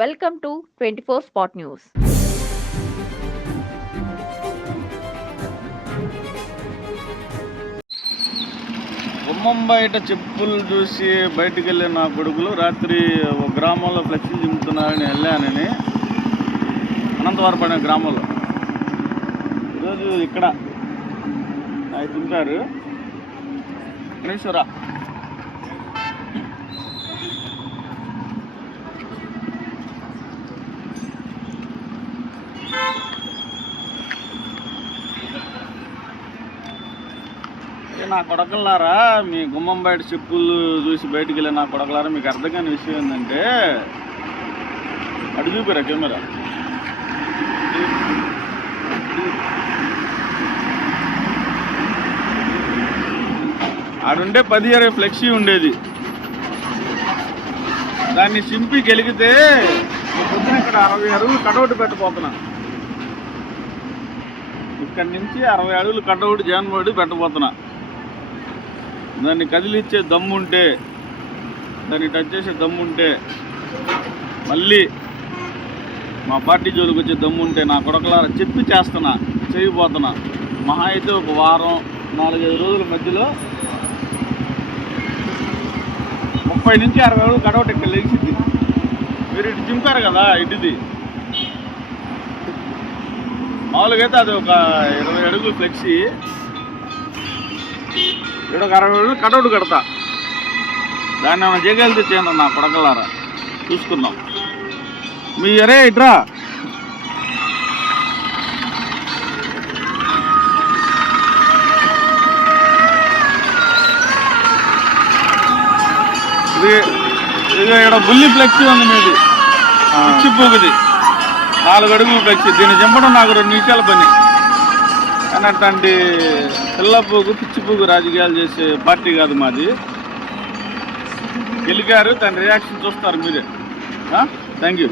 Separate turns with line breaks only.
Welcome to twenty four spot news.
గుమ్మం బయట చెప్పులు చూసి బయటికి వెళ్ళిన నా కొడుకులు రాత్రి ఒక గ్రామంలో ఫ్లెక్సీ చింపుతున్నారని వెళ్ళానని అనంతవరపడిన గ్రామంలో. ఈరోజు ఇక్కడ అవి తింటారు గణేశ్వరా. నా కొడకలారా మీ గుమ్మం బయట చెప్పులు చూసి బయటికి వెళ్ళిన నా కొడకలారా మీకు అర్థం కాని విషయం ఏంటంటే అటు చూపిరా కెమెరా. ఆడుంటే పది ఇరవై ఫ్లెక్సీ ఉండేది. దాన్ని చింపి గెలిగితే పొద్దున ఇక్కడ అరవై అడుగులు కటౌట్ పెట్టబోతున్నా. ఇక్కడి నుంచి అరవై అడుగులు కటౌట్ జగన్మోహన్ పెట్టబోతున్నా. దాన్ని కదిలిచ్చే దమ్ముంటే దాన్ని టచ్ చేసే దమ్ముంటే మళ్ళీ మా పార్టీ జోలికి వచ్చే దమ్ముంటే నా కొడకలారా చెప్పి చేస్తున్నా చేయబోతున్నా. మహా అయితే ఒక వారం నాలుగైదు రోజుల మధ్యలో ముప్పై నుంచి అరవై రోజులు కడవట ఇక్కడ మీరు ఇటు చింపారు కదా ఇటుది. మామూలుగా అయితే అది ఒక ఇరవై అడుగులు ఫ్లెక్సీ. ఇక్కడ ఒక అరవై కటౌట్ కడతా. దాన్ని ఏమైనా చేయగలిగితే చేయండి నా కొడకలారా చూసుకుందాం. మీ అరే ఇట్రా. ఇక్కడ బుల్లి ఫ్లెక్సీ ఉంది మీది. పిచ్చి పూగుది. నాలుగు అడుగులు ఫ్లెక్సీ. దీన్ని చింపడం నాకు రెండు నిమిషాల పని. కానీ అట్లాంటి పిల్లపోగు పిచ్చిపోగు రాజకీయాలు చేసే పార్టీ కాదు మాది. గెలిగారు దాని రియాక్షన్ చూస్తారు మీరే. Thank you